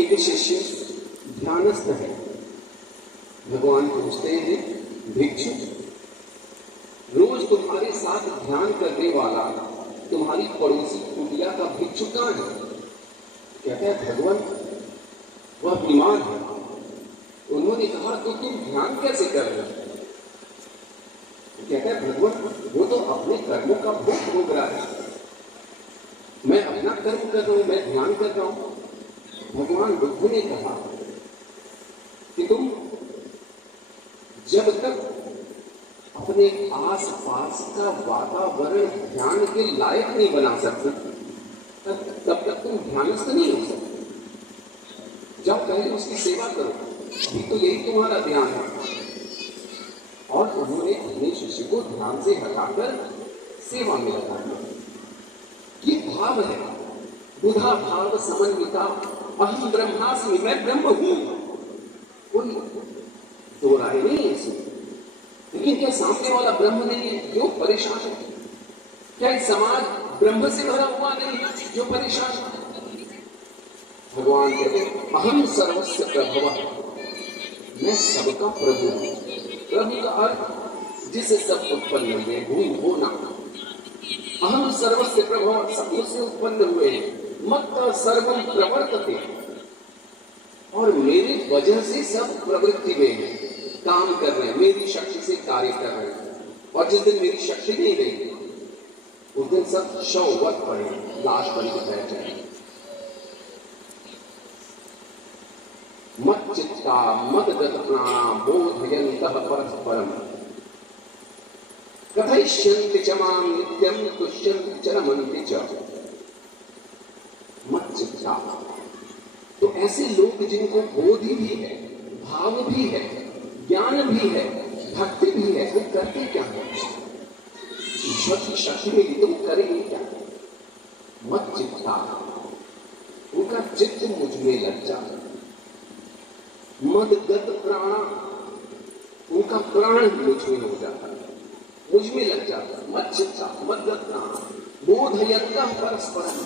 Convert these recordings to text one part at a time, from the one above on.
एक शिष्य ध्यानस्थ है। भगवान पूछते हैं, भिक्षु रोज तुम्हारे साथ ध्यान करने वाला तुम्हारी पड़ोसी कुटिया का भिक्षु कहां है? कहता है, भगवान वह बीमार है। उन्होंने कहा, तो तुम ध्यान कैसे कर रहे हो? कहता है, भगवान वो तो अपने कर्मों का भोग भोग रहा है, मैं अपना कर्म कर रहा हूं, मैं ध्यान कर रहा हूं। भगवान बुद्ध ने कहा कि तुम जब तक अपने आस पास का वातावरण ध्यान के लायक नहीं बना सकते तब तक तुम ध्यानस्थ नहीं हो सकते। जाओ पहले उसकी सेवा करो, अभी तो यही तुम्हारा ध्यान है। और उन्होंने अपने शिष्य को ध्यान से हटाकर सेवा में लगा दिया। ये भाव है बुधा भाव समन्विता, अहम ब्रह्मास्मि, मैं ब्रह्म हूं। कोई दो राय नहीं है इसमें। लेकिन क्या सामने वाला ब्रह्म नहीं है जो परेशान है? क्या इस समाज ब्रह्म से भरा हुआ नहीं है जो परेशान है? भगवान कहते हैं, अहम सर्वस्य प्रभव, मैं सबका प्रभु हूं। प्रभु का अर्थ जिससे सब उत्पन्न हुए, भूल होना। अहम सर्वस्य प्रभव, सब मुझसे उत्पन्न हुए हैं। मत सर्वम प्रवर्तते, और मेरे वजह से सब प्रवृत्ति में है, काम कर रहे हैं, मेरी शक्ति से कार्य कर रहे हैं। और जिस दिन मेरी शक्ति नहीं रही उस दिन सब शववत पड़े, लाश बन के बैठ जाए। मत चित्ता मत गतना बोधयन्तः परस्परम कथयिष्यन्ति च मां नित्यं तुष्यन्ति च रमन्ति च। मत चित्ता, तो ऐसे लोग जिनको बोधि भी है, भाव भी है, ज्ञान भी है, भक्ति भी है, वो करते क्या है? ईश्वर की शक्ति मिली तो वो करेंगे क्या? मत चित्ता, उनका चित्त मुझ में लग जाता। मदगत प्राणा, उनका प्राण मुझ में हो जाता है, मुझ में लग जाता है। मत चित्ता मदगत प्राणा बोधयन्तः परस्परम।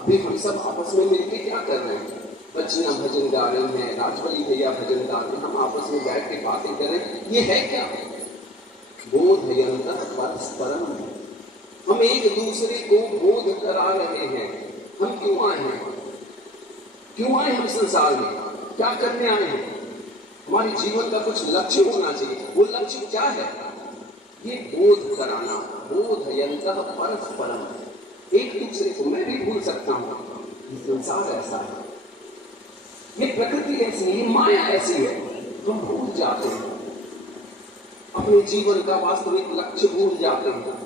अभी हम सब आपस में मिलकर क्या कर रहे हैं? बच्चियां भजन गा रही हैं, राजबली भैया भजन गा रहे हैं, हम आपस में बैठ के बातें कर रहे हैं। ये है क्या? बोधयन्तः परस्परम, हम एक दूसरे को बोध करा रहे हैं। हम क्यों आए हैं? क्यों आए हम संसार में? क्या करने आए हैं? हमारे जीवन का कुछ लक्ष्य होना चाहिए। वो लक्ष्य क्या है? ये बोध कराना। बोधयन्तः परस्परम, एक दूसरे को। मैं भी भूल सकता हूं, ये संसार ऐसा है, ये प्रकृति ऐसी है, माया ऐसी है, हम भूल जाते हैं अपने जीवन का वास्तविक लक्ष्य, भूल जाते हैं।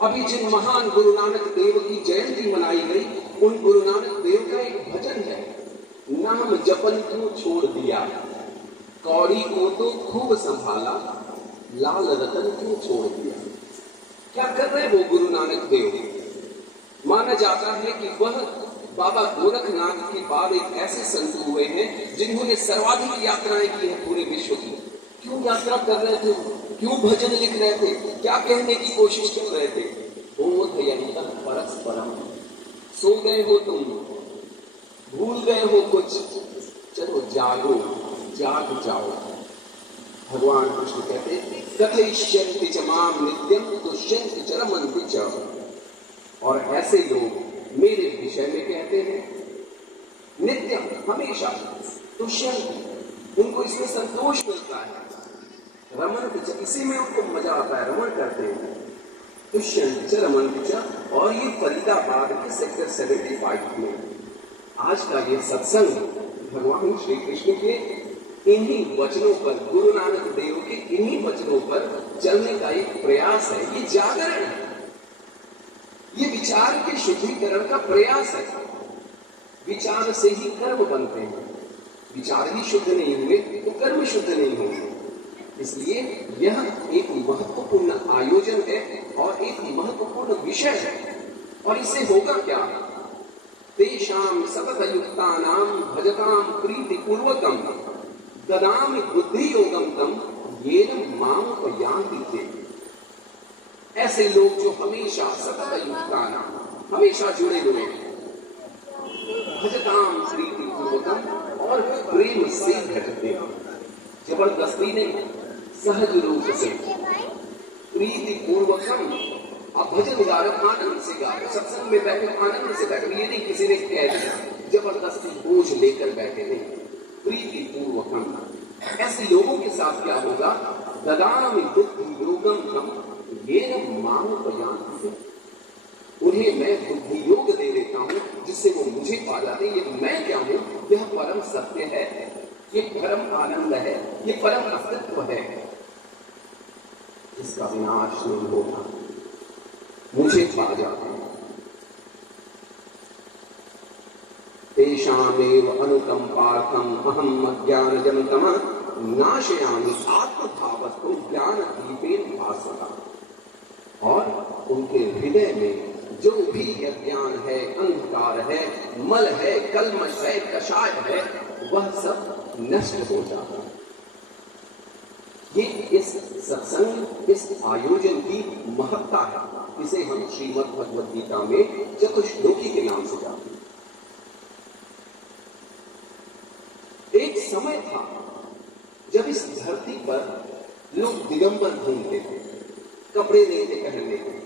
अभी जिन महान गुरु नानक देव की जयंती मनाई गई, उन गुरु नानक देव का एक भजन है, नाम जपन क्यों छोड़ दिया, कौड़ी को तो खूब संभाला, लाल रतन क्यों छोड़ दिया। क्या कर रहे वो गुरु नानक देव? माना जाता है कि वह बाबा गोरखनाथ के बाद एक ऐसे संत हुए हैं जिन्होंने सर्वाधिक यात्राएं की है पूरे विश्व की। क्यों यात्रा कर रहे थे? क्यों भजन लिख रहे थे? क्या कहने की कोशिश कर रहे थे? बोधयन्तः परस्परम। सो गए हो तुम, भूल गए हो कुछ, चलो जागो, जाग जाओ। भगवान कृष्ण कहते कथयिष्यन्ति च मां नित्यं तुष्यन्ति च रमन्ति च। और ऐसे लोग मेरे विषय में कहते हैं नित्यम, हमेशा, तुष्यन्ति, उनको इसमें संतोष मिलता है, रमन्ति च, इसी में उनको मजा आता है, रमण करते हैं। तुष्यन्ति च रमन्ति च। और ये फरीदाबाद के सेक्टर 75 में आज का ये सत्संग भगवान श्री कृष्ण के इन्हीं वचनों पर, गुरु नानक देव के इन्हीं वचनों पर चलने का एक प्रयास है। ये जागरण है, ये विचार के शुद्धिकरण का प्रयास है। विचार से ही कर्म बनते हैं, विचार ही शुद्ध नहीं हुए तो कर्म शुद्ध नहीं होंगे। इसलिए यह एक महत्वपूर्ण आयोजन है और एक महत्वपूर्ण विषय है। और इससे होगा क्या? तेषां सततयुक्तानां भजतां प्रीतिपूर्वकं ददामि बुद्धि योगम तम येन मां उपयान्ति ते। ऐसे लोग जो हमेशा सतत युक्तानां, हमेशा जुड़े हुए हैं, भजताम प्रीति पूर्वकम, और प्रेम से भजते, जबरदस्ती नहीं, सहज रूप से प्रीति पूर्वकम। अब भजन गा रहे, आनंद से गा रहे, सत्संग में बैठे आनंद से बैठे, ये नहीं किसी ने कह दिया जबरदस्ती बोझ लेकर बैठे, नहीं, प्रीति पूर्वकम। ऐसे लोगों के साथ क्या होगा? ददामि बुद्धि योगम तम येन माम उपयान्ति, उन्हें मैं बुद्धि योग दे देता हूं जिससे वो मुझे पा जाते। ये मैं क्या हूं? यह परम सत्य है, ये परम आनंद है, ये परम अस्तित्व है, इसका विनाश नहीं होगा, मुझे पा जाते हैं। तेषामेव अनुकंपार्थम अहम अज्ञानजं तमः नाशयामि आत्मभावस्तु ज्ञान दीपेन भासः। और उनके हृदय में जो भी अज्ञान है, अंधकार है, मल है, कलमश है, कषाय है, वह सब नष्ट हो जाता है। ये इस सत्संग, इस आयोजन की महत्ता है। इसे हम श्रीमद् भगवद गीता में चतुश्लोकी के नाम से जानते हैं। एक समय था जब इस धरती पर लोग दिगंबर घूमते थे, कपड़े नहीं थे पहनने के,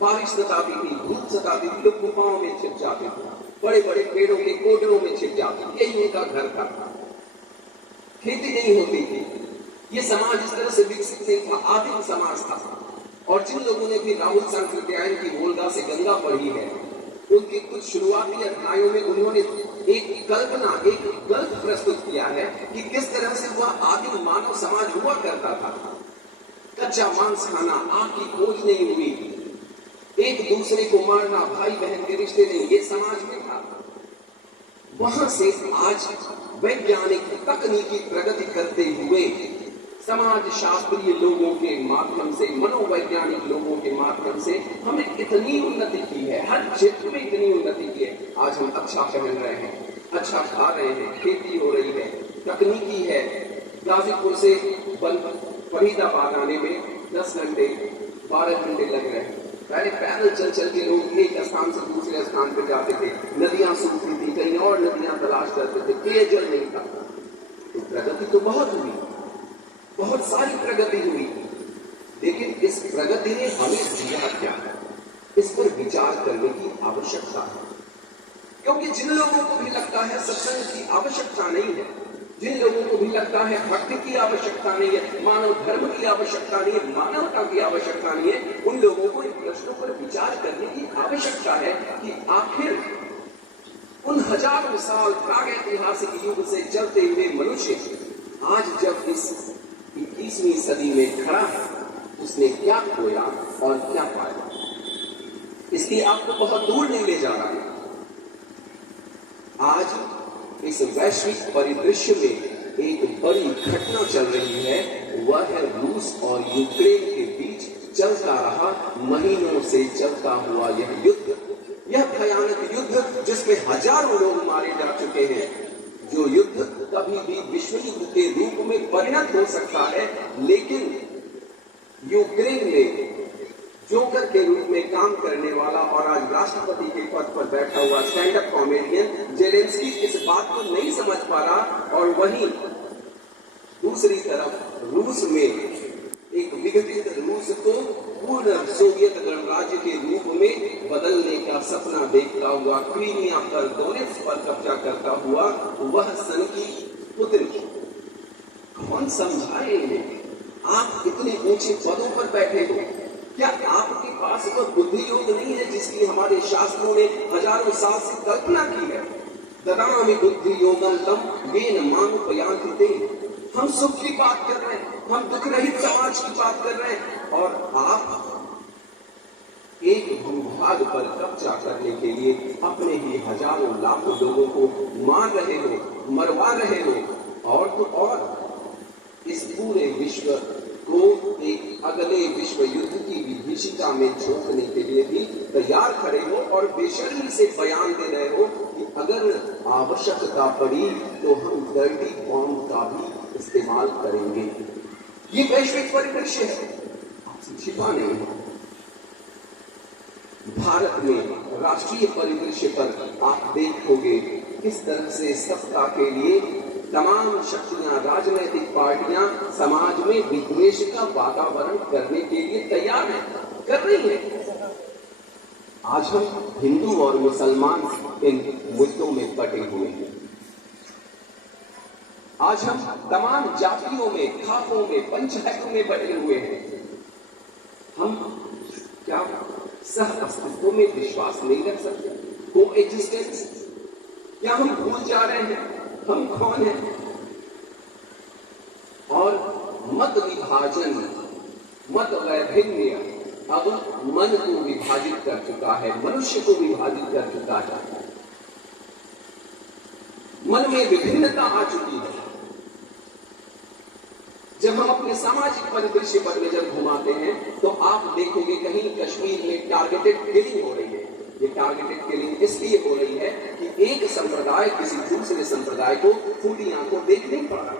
बारिश सताती थी, धूप सताती थी, लोग गुफाओं में छिप जाते थे, बड़े बड़े पेड़ों के कोटरों में छिप जाते, यही उनका घर था। खेती नहीं होती थी, ये समाज इस तरह से विकसित नहीं था, आदिम समाज था। और जिन लोगों ने भी राहुल सांकृत्यायन की वोल्गा से गंगा पढ़ी है, उनके कुछ शुरुआती अध्यायों में उन्होंने एक कल्पना, एक गल्प प्रस्तुत किया है कि किस तरह से वह आदिम मानव समाज हुआ करता था। कच्चा मांस खाना, आग की खोज नहीं हुई, एक दूसरे को मारना, भाई बहन के रिश्ते नहीं, ये समाज में था। वहां से आज वैज्ञानिक तकनीकी प्रगति करते हुए समाज शास्त्रीय लोगों के माध्यम से, मनोवैज्ञानिक लोगों के माध्यम से हमने इतनी उन्नति की है, हर क्षेत्र में इतनी उन्नति की है। आज हम अच्छा पहन रहे हैं, अच्छा खा रहे हैं, खेती हो रही है, तकनीकी है। गाजीपुर से फरीदाबाद आने में 10 घंटे 12 घंटे लग रहे हैं। पहले पैदल चल चल के लोग एक स्थान से दूसरे स्थान पर जाते थे, नदियां सूखती थी, कहीं और नदियां तलाश करते थे, पेयजल नहीं था। तो प्रगति तो बहुत हुई, बहुत सारी प्रगति हुई, लेकिन इस प्रगति ने हमें दिया क्या है, इस पर विचार करने की आवश्यकता है। क्योंकि जिन लोगों को भी लगता है सत्संग की आवश्यकता नहीं है, जिन लोगों को भी लगता है भक्ति की आवश्यकता नहीं है, मानव धर्म की आवश्यकता नहीं है, मानवता की आवश्यकता नहीं है, उन लोगों को इन प्रश्नों पर विचार करने की आवश्यकता है कि आखिर उन हजारों साल प्रागैतिहासिक युग से चलते हुए मनुष्य आज जब इस 21वीं सदी में खड़ा है, उसने क्या खोया और क्या पाया। इसलिए आपको बहुत दूर नहीं ले जा रहा है। आज इस वैश्विक परिदृश्य में एक बड़ी घटना चल रही है, वह है रूस और यूक्रेन के बीच चलता रहा, महीनों से चलता हुआ यह युद्ध, यह भयानक युद्ध जिसमें हजारों लोग मारे जा चुके हैं, जो युद्ध कभी भी विश्व युद्ध के रूप में परिणत हो सकता है। लेकिन यूक्रेन में जोकर के रूप में काम करने वाला और आज राष्ट्रपति के पद पर बैठा हुआ स्टैंड अप कॉमेडियन जेलेंस्की इस बात को नहीं समझ पा रहा, और वहीं दूसरी तरफ रूस में एक विघटित रूस को पूर्ण सोवियत गणराज्य के रूप में बदलने का सपना देखता हुआ, क्रीमिया पर, डोनेट्स्क पर कब्जा करता हुआ वह सनकी पुतिन। कौन समझाए इन्हें? आप इतने ऊंचे पदों पर बैठे हो, क्या आपके पास वह बुद्धि योग नहीं है जिसकी हमारे शास्त्रों ने हजारों साल से कल्पना की है? ददामि बुद्धि योगम तम येन माम उपयान्ति। हम सुख की बात कर रहे हैं, हम दुख रहित समाज की बात कर रहे हैं, और आप एक भूभाग पर कब्जा करने के लिए अपने ही हजारों लाखों लोगों को मार रहे हो, मरवा रहे हो, और तो और इस पूरे विश्व को एक अगले विश्व युद्ध की विभीषिका में झोंकने के लिए भी तैयार खड़े हो, और बेशर्मी से बयान दे रहे हो कि अगर आवश्यकता पड़ी तो हम डर्टी बॉम्ब का भी इस्तेमाल करेंगे। ये वैश्विक परिदृश्य है, आपसे छिपा नहीं है। भारत में राष्ट्रीय परिदृश्य पर आप देखोगे किस तरह से सत्ता के लिए तमाम शक्तियां, राजनीतिक पार्टियां समाज में विद्वेष का वातावरण करने के लिए तैयार हैं, कर रही हैं। आज हम हिंदू और मुसलमान इन मुद्दों में बटे हुए हैं। आज हम तमाम जातियों में, खापों में, पंचायतों में बटे हुए हैं। हम क्या सह अस्तित्व में विश्वास नहीं रख सकते? को एग्जिस्टेंस? क्या हम भूल जा रहे हैं हम कौन हैं? और मत विभाजन, मत वैभिन्न अब मन को विभाजित कर चुका है, मनुष्य को विभाजित कर चुका है। मन में विभिन्नता आ चुकी है। जब हम अपने सामाजिक परिदृश्य पर नजर घुमाते हैं तो आप देखोगे कहीं कश्मीर में टारगेटेड किलिंग हो रही है। ये टारगेटेड किलिंग इसलिए हो रही है कि एक संप्रदाय किसी दूसरे संप्रदाय को फूटी आंखों देख नहीं पा रहा।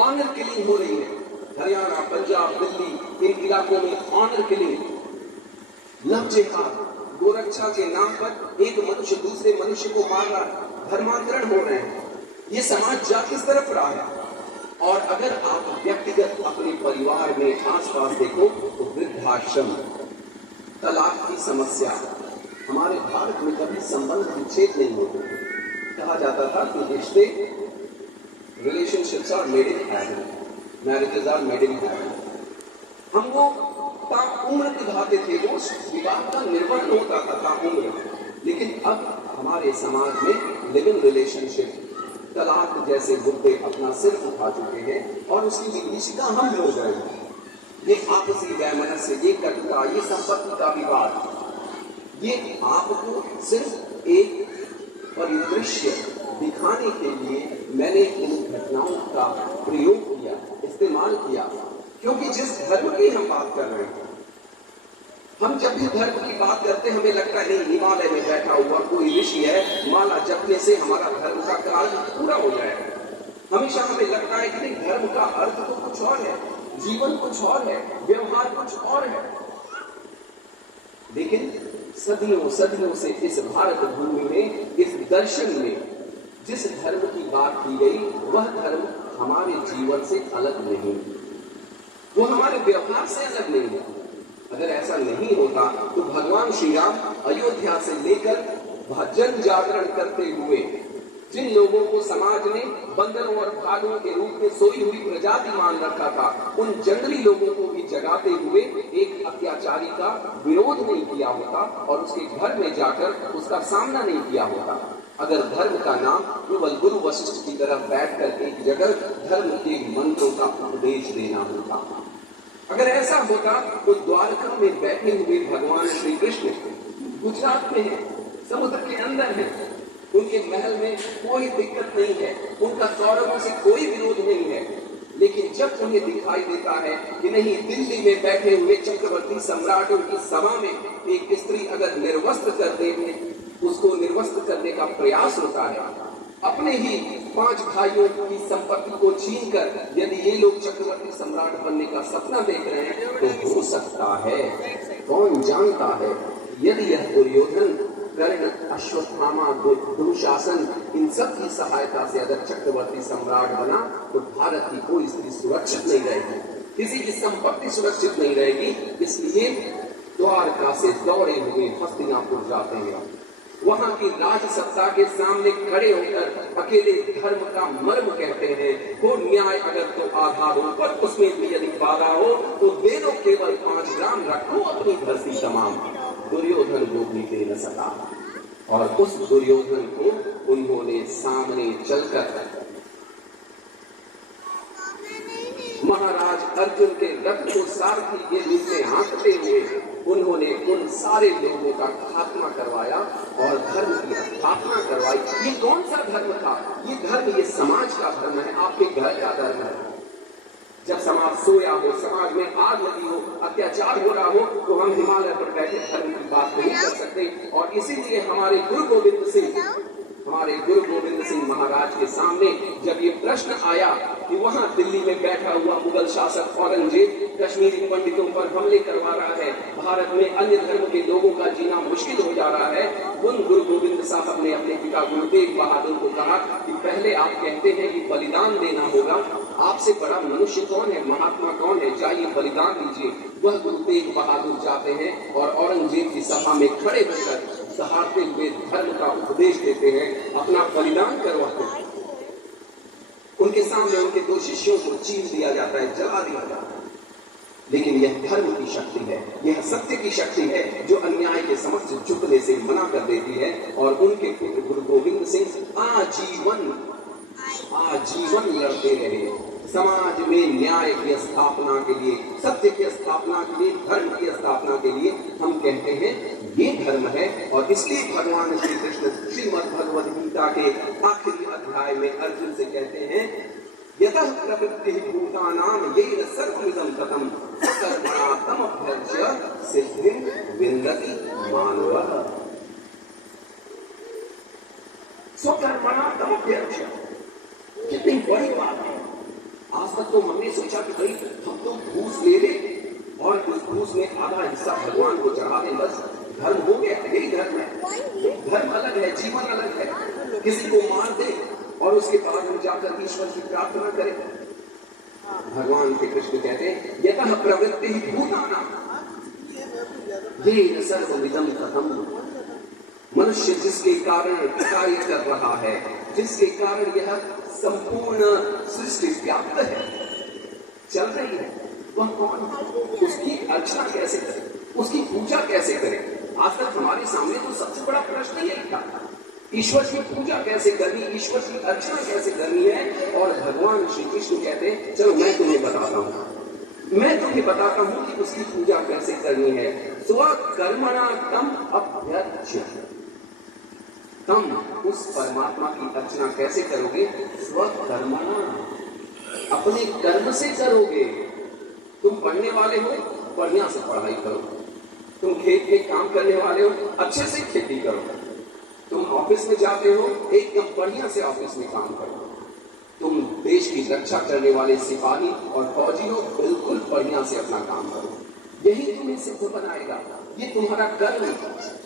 ऑनर किलिंग हो रही है। हरियाणा, पंजाब, दिल्ली, इन इलाकों में ऑनर किलिंग, लव जिहाद, गोरक्षा के नाम पर एक मनुष्य दूसरे मनुष्य को मार रहा है, धर्मांतरण हो रहे हैं। ये समाज जा किस तरफ रहा है? और अगर आप व्यक्तिगत अपने परिवार में आसपास देखो तो वृद्धाश्रम, तलाक की समस्या, हमारे भारत में कभी संबंध विच्छेद नहीं होते। कहा जाता था कि रिश्ते, relationships are made in heaven, marriages are made in heaven. हम लोग ताउम्र निभाते थे, वो विवाह का निर्वहन होता था ताउम्र। लेकिन अब हमारे समाज में लिव इन रिलेशनशिप, तलाक जैसे मुद्दे अपना सिर उठा चुके हैं और उसकी विभीषिका हम हो गए हैं। ये आपसी वैमनस्य, ये कटुता, ये संपत्ति का विवाद, ये आपको सिर्फ एक परिदृश्य दिखाने के लिए मैंने इन घटनाओं का प्रयोग किया, इस्तेमाल किया। क्योंकि जिस धर्म की हम बात कर रहे हैं, हम जब भी धर्म की बात करते हैं हमें लगता है नहीं, हिमालय में बैठा हुआ कोई ऋषि है, माला जपने से हमारा धर्म का कार्य पूरा हो जाएगा। हमेशा हमें लगता है कि नहीं, धर्म का अर्थ तो कुछ और है, जीवन कुछ और है, व्यवहार कुछ और है। लेकिन सदियों सदियों से इस भारत भूमि में, इस दर्शन में जिस धर्म की बात की गई वह धर्म हमारे जीवन से अलग नहीं, वो हमारे व्यवहार से अलग नहीं है। अगर ऐसा नहीं होता तो भगवान श्री राम अयोध्या से लेकर जन जागरण करते हुए जिन लोगों को समाज ने बंदरों और भालुओं के रूप में सोई हुई प्रजाति मान रखा था, उन जंगली लोगों को भी जगाते हुए एक अत्याचारी का विरोध नहीं किया होता और उसके घर में जाकर उसका सामना नहीं किया होता। अगर धर्म का नाम केवल गुरु वशिष्ठ की तरफ बैठकर एक जगह धर्म के मंत्रों का उपदेश देना होता, अगर ऐसा होता तो द्वारका में बैठे हुए भगवान श्री कृष्ण गुजरात में है, समुद्र के अंदर है, उनके महल में कोई दिक्कत नहीं है, उनका सौरभों से कोई विरोध नहीं है। लेकिन जब उन्हें दिखाई देता है कि नहीं, दिल्ली में बैठे हुए चक्रवर्ती सम्राटों की सभा में एक स्त्री अगर निर्वस्त्र कर दे, उसको निर्वस्त्र करने का प्रयास होता है, अपने ही 5 भाइयों की संपत्ति को छीनकर यदि ये लोग चक्रवर्ती सम्राट बनने का सपना देख रहे हैं तो हो सकता है, कौन जानता है, यदि यह दुर्योधन, कर्ण, अश्वत्थामा, दुशासन, इन सब की सहायता से अगर चक्रवर्ती सम्राट बना तो भारत की कोई स्त्री सुरक्षित नहीं रहेगी, किसी की संपत्ति सुरक्षित नहीं रहेगी। इसलिए द्वारका से दौड़े हुए हस्तिनापुर जाते हैं, वहां की राज सत्ता के सामने खड़े होकर अकेले धर्म का मर्म कहते हैं। वो न्याय अगर तो आधारों पर, उसमें भी यदि बाधा हो तो दे दो, केवल 5 ग्राम रखो अपनी धरती तमाम। दुर्योधन को भी दे न सका और उस दुर्योधन को उन्होंने सामने चलकर महाराज अर्जुन के रथ को सारथी के रूप में हाँकते हुए उन्होंने उन सारे लोगों का खात्मा करवाया और धर्म की स्थापना करवाई। ये कौन सा धर्म था? ये धर्म, ये समाज का धर्म है, आपके घर का धर्म है। जब समाज सोया हो, समाज में आग लगी हो, अत्याचार हो रहा हो, तो हम हिमालय पर बैठे धर्म की बात नहीं कर सकते। और इसीलिए हमारे गुरु गोविंद सिंह, हमारे गुरु गोविंद सिंह महाराज के सामने जब ये प्रश्न आया कि वहां दिल्ली में बैठा हुआ मुगल शासक औरंगजेब कश्मीरी पंडितों पर हमले करवा रहा है, भारत में अन्य धर्म के लोगों का जीना मुश्किल हो जा रहा है, उन गुरु गोविंद साहब ने अपने पिता गुरु तेग बहादुर को कहा कि पहले आप कहते हैं कि बलिदान देना होगा, आपसे बड़ा मनुष्य कौन है, महात्मा कौन है, जाइए बलिदान दीजिए। वह गुरु तेग बहादुर जाते हैं और औरंगजेब की सभा में खड़े होकर दहाड़ते हुए धर्म का उपदेश देते हैं, अपना बलिदान करवाते हैं। उनके सामने उनके 2 शिष्यों को चीर दिया जाता है, जला दिया जाता है। लेकिन यह धर्म की शक्ति है, यह सत्य की शक्ति है जो अन्याय के समक्ष झुकने से मना कर देती है। और उनके पुत्र गुरु गोविंद सिंह आजीवन लड़ते रहे समाज में न्याय की स्थापना के लिए, सत्य की स्थापना के लिए, धर्म की स्थापना के लिए। हम कहते हैं ये धर्म है। और इसलिए भगवान श्री कृष्ण श्रीमद् भगवद गीता के आखिरी अध्याय में अर्जुन से कहते हैं, यतः प्रवृत्ति भूतानां येन सर्वमिदं ततं स्वकर्मणा तमभ्यर्च्य सिद्धिं विन्दति मानवः। स्वकर्मणा तमभ्यर्च्य, कितनी बड़ी बात है। आज तक तो हमने सोचा कि भाई हम तो घूस ले ले और उस घूस में आधा हिस्सा भगवान को चढ़ा दें, बस धर्म हो गया। यही धर्म है। धर्म अलग है, जीवन अलग है। किसी को मार दे और उसके बाद हम जाकर ईश्वर की प्रार्थना करें। भगवान के कृष्ण कहते हैं, यतः प्रवृत्ति भूतानां येन सर्वमिदं ततं। मनुष्य जिसके कारण कार्य कर रहा है, जिसके कारण यह संपूर्ण सृष्टि व्याप्त है, चल रही है, वह कौन है? उसकी अर्चना कैसे करें, उसकी पूजा कैसे करें? आज तक हमारे सामने तो सबसे बड़ा प्रश्न यही था, ईश्वर की पूजा कैसे करनी, ईश्वर की अर्चना कैसे करनी है। और भगवान श्री कृष्ण कहते हैं, चलो मैं तुम्हें बताता हूँ, मैं तुम्हें बताता हूँ कि उसकी पूजा कैसे करनी है। स्वकर्मणा तम अभ्यर्च्य, तुम उस परमात्मा की अर्चना कैसे करोगे? स्वकर्मणा, अपने कर्म से करोगे। तुम पढ़ने वाले हो, बढ़िया से पढ़ाई करो। तुम खेत में काम करने वाले हो, अच्छे से खेती करो। तुम ऑफिस में जाते हो, एकदम बढ़िया से ऑफिस में काम करो। तुम देश की रक्षा करने वाले सिपाही और फौजी हो, बिल्कुल बढ़िया से अपना काम करो। यही तुम्हें सिद्ध बनाएगा, ये तुम्हारा कर्म है।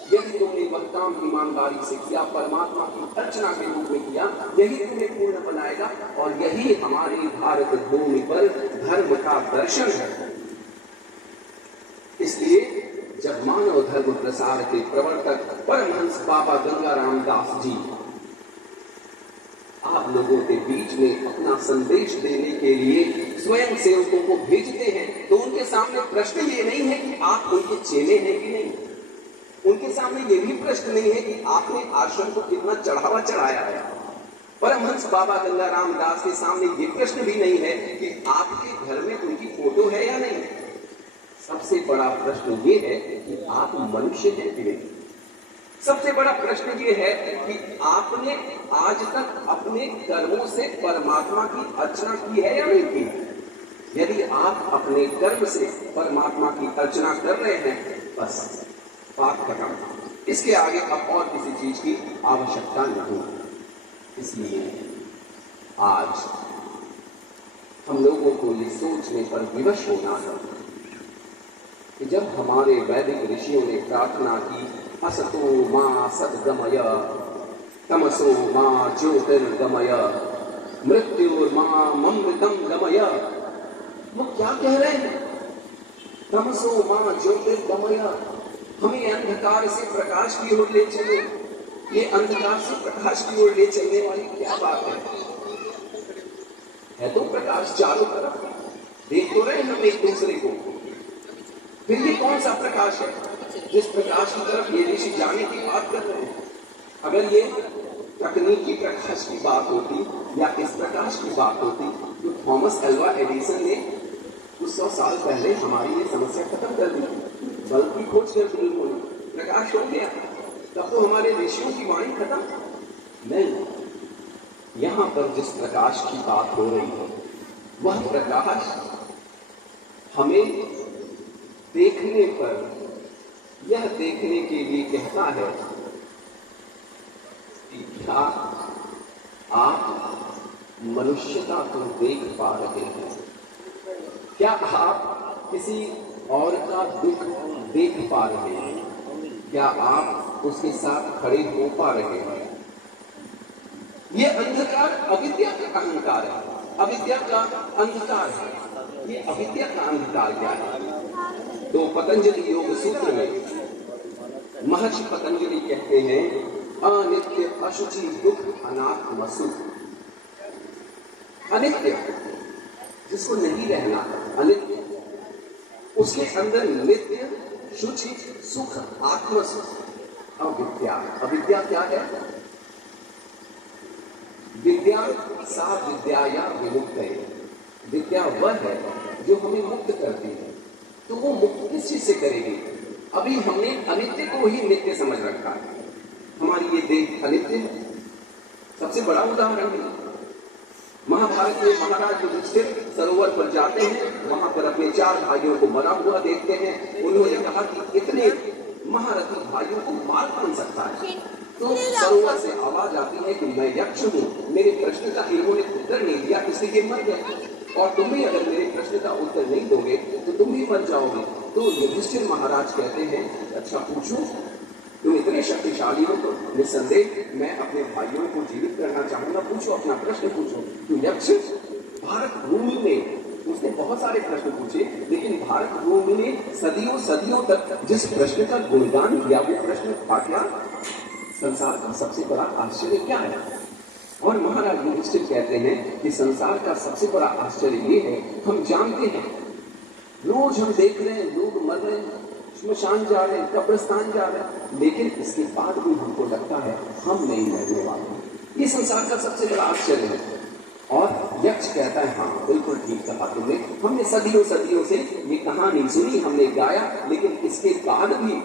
यदि तुमने वह काम ईमानदारी से किया, परमात्मा की अर्चना के रूप में किया, यही तुम्हें पूर्ण बनाएगा। और यही हमारी भारत भूमि पर धर्म का दर्शन है। इसलिए जब मानव धर्म प्रसार के प्रवर्तक परमहंस बाबा गंगाराम दास जी आप लोगों के बीच में अपना संदेश देने के लिए स्वयं सेवकों को भेजते हैं, तो उनके सामने प्रश्न ये नहीं है कि आप उनके चेले हैं कि नहीं। उनके सामने ये भी प्रश्न नहीं है कि आपने आश्रम को कितना चढ़ावा चढ़ाया है। परमहंस बाबा गंगाराम दास के सामने ये प्रश्न भी नहीं है कि आपके घर में उनकी फोटो है या नहीं। सबसे बड़ा प्रश्न ये है कि आप मनुष्य हैं कि नहीं। सबसे बड़ा प्रश्न ये है कि आपने आज तक अपने कर्मों से परमात्मा की अर्चना की है या नहीं की। यदि आप अपने कर्म से परमात्मा की अर्चना कर रहे हैं, बस बात खत्म। इसके आगे अब और किसी चीज की आवश्यकता नहीं। इसलिए आज हम लोगों को ये सोचने पर विवश होना है कि जब हमारे वैदिक ऋषियों ने प्रार्थना की, असतो मां सद्गमय, तमसो मां ज्योतिर्गमय, मृत्युर्मामृतम गमय, वो क्या कह रहे हैं? तमसो मां ज्योतिर्गमय, हमें अंधकार से प्रकाश की ओर ले चलो। ये अंधकार से प्रकाश की ओर ले चलने वाली क्या बात है तो प्रकाश चारों तरफ, देख तो रहे हम एक दूसरे को। फिर ये कौन सा प्रकाश है जिस प्रकाश की तरफ ये ऋषि जाने की बात कर रहे हैं? अगर ये तकनीकी प्रकाश की बात होती या इस प्रकाश की बात होती तो थॉमस अल्वा एडिसन ने कुछ 100 साल पहले हमारी ये समस्या खत्म कर दी। बल्ब की खोज कर दी उन्होंने, प्रकाश हो गया, तब तो हमारे ऋषियों की वाणी खत्म नहीं। यहां पर जिस प्रकाश की बात हो रही है वह प्रकाश हमें देखने पर यह देखने के लिए कहता है कि क्या आप मनुष्यता को देख पा रहे हैं? क्या आप किसी और का दुख देख पा रहे हैं? क्या आप उसके साथ खड़े हो पा रहे हैं? ये अंधकार अविद्या का अहंकार है, अविद्या का अंधकार है। ये अविद्या का अंधकार क्या है? तो पतंजलि योग सूत्र में महर्षि पतंजलि कहते हैं, अनित्य अशुचि दुख अनात्म सुख। अनित्य जिसको नहीं रहना, अनित्य, उसके अंदर नित्य शुचि सुख आत्म सुख। अविद्या, अविद्या क्या है? विद्या सा विद्याया विमुक्तये। विद्या वह है जो हमें मुक्त करती है। तो वो मुक्त किस चीज से करेगी? अभी हमने अनित्य को ही नित्य समझ रखा है। हमारी ये देह अनित्य है। सबसे बड़ा उदाहरण है महाभारत में महाराज युधिष्ठिर सरोवर पर जाते हैं, वहां पर अपने 4 भाइयों को मरा हुआ देखते हैं। उन्होंने कहा कि इतने महारथी भाइयों को मार कौन सकता है? तो सरोवर से आवाज आती है कि मैं यक्ष हूं, मेरे प्रश्न का इन्होंने उत्तर नहीं दिया इसलिए मर गए, और तुम भी अगर मेरे प्रश्न का उत्तर नहीं दोगे तो तुम भी मर जाओगे। तो युधिष्ठिर महाराज कहते हैं, अच्छा पूछो, तुम इतने शक्तिशाली हो तो निस्संदेह मैं अपने भाइयों को जीवित करना चाहूंगा, पूछो, अपना प्रश्न पूछो। तो यक्ष भारत भूमि में उसने बहुत सारे प्रश्न पूछे, लेकिन भारत भूमि ने सदियों सदियों तक जिस प्रश्न का गुणगान किया वो प्रश्न था क्या? संसार का सबसे बड़ा आश्चर्य क्या है? और महाराज युधिष्ठिर कहते हैं कि संसार का सबसे बड़ा आश्चर्य ये है, हम जानते हैं, रोज हम देख रहे हैं लोग मर रहे हैं, श्मशान जा रहे हैं, कब्रिस्तान जा रहे हैं, लेकिन इसके बाद भी हमको लगता है हम नहीं मरने वाले। ये संसार का सबसे बड़ा आश्चर्य है। और यक्ष कहता है, हाँ बिल्कुल ठीक कहा तुमने, हमने सदियों सदियों से ये कहानी सुनी, हमने गाया, लेकिन इसके बाद भी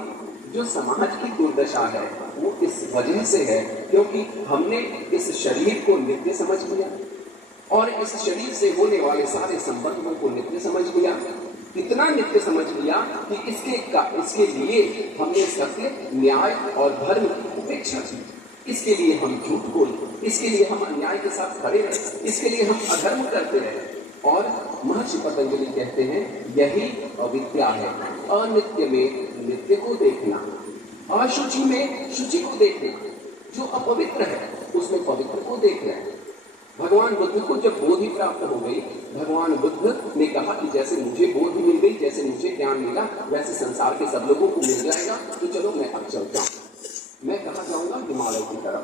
जो समाज की दुर्दशा है वो इस वजह से है क्योंकि हमने इस शरीर को नित्य समझ लिया और इस शरीर से होने वाले सारे संबंधों को नित्य समझ लिया। इतना नित्य समझ लिया कि इसके लिए हमने सत्य, न्याय और धर्म की उपेक्षा की। इसके लिए हम झूठ बोले, इसके लिए हम अन्याय के साथ खड़े रहे, इसके लिए हम अधर्म करते रहे। और महर्षि पतंजलि कहते हैं यही अविद्या है। अनित्य में नित्य को देखना, अशुचि में शुचि को देखना, जो अपवित्र है उसमें पवित्र को देख रहे हैं। भगवान बुद्ध को जब बोधि प्राप्त हो गई, भगवान बुद्ध ने कहा कि जैसे मुझे बोधि मिल गई, जैसे मुझे ज्ञान मिला, वैसे संसार के सब लोगों को मिल जाएगा, तो चलो मैं अब चलता हूँ। मैं कहाँ जाऊंगा? हिमालय की तरफ।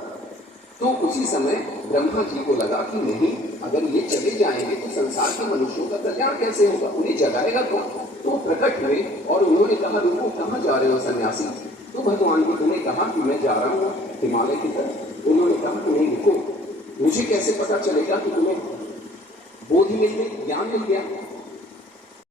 तो उसी समय ब्रह्मा जी को लगा कि नहीं, अगर ये चले जाएंगे तो संसार के मनुष्यों का कल्याण कैसे होगा, उन्हें जगाएगा कौन? तो प्रकट हुए और उन्होंने कहा, रुको, कहाँ जा रहे हो सन्यासी? तो भगवान बुद्ध ने कहा कि मैं जा रहा हूँ हिमालय की तरफ। उन्होंने कहा कि नहीं रुको, मुझे कैसे पता चलेगा कि तुम्हें बोधि मिल गई, ज्ञान मिल गया?